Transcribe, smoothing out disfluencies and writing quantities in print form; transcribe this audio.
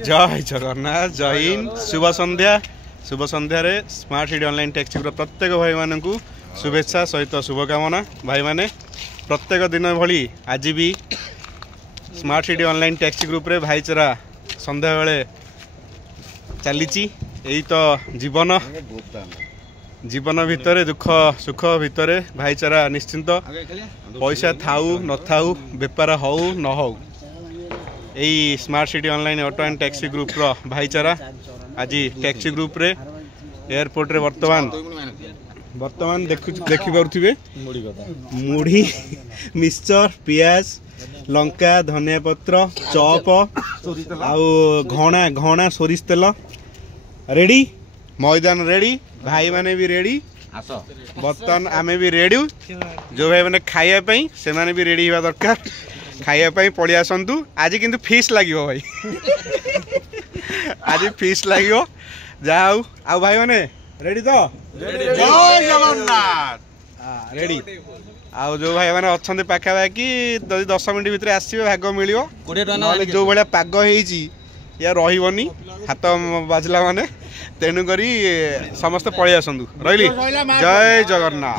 जय जगन्नाथ जय हिंद शुभ संध्या रे smart city online taxi group प्रत्येक भाई मानक शुभेच्छा सहित शुभकामना भाई माने प्रत्येक दिन भली आज भी smart city online taxi group रे भाईचारा संध्या बेले चली यही तो जीवन जीवन भितर दुख सुख भितर भाईचारा निश्चिंत पैसा थाऊ न थाऊ बेपार हौ न हौ यही smart city online auto and taxi group रो भाईचारा आज टैक्सी ग्रुप रे एयरपोर्ट रे वर्तमान देखि पारुथिबे मुढ़ी मिक्सचर पियाज लंका धनिया पत्र चॉप आउ घणा घणा सोरिष तेल रेडी मैदान रेडी भाई माने भी रेडी बर्तमान आमे भी रेडी जो भाई माने खाइया पई से माने भी रेडी होवा दरकार खाइया पई पड़ी आसंतु आज किंतु फीस लागियो भाई आज फीस लागियो जाऊ आ भाई माने रेडी तो जय जगन्नाथ रेडी आउ जो भाई माने अछंते पाखा बाकी 10 मिनिट भितर आसीबे भाग मिलियो जो बढिया पाग हेइची या रहिबनी हाथ बाजला माने तेणु करी समस्त पळि आसंतु रहिली जय जगन्नाथ।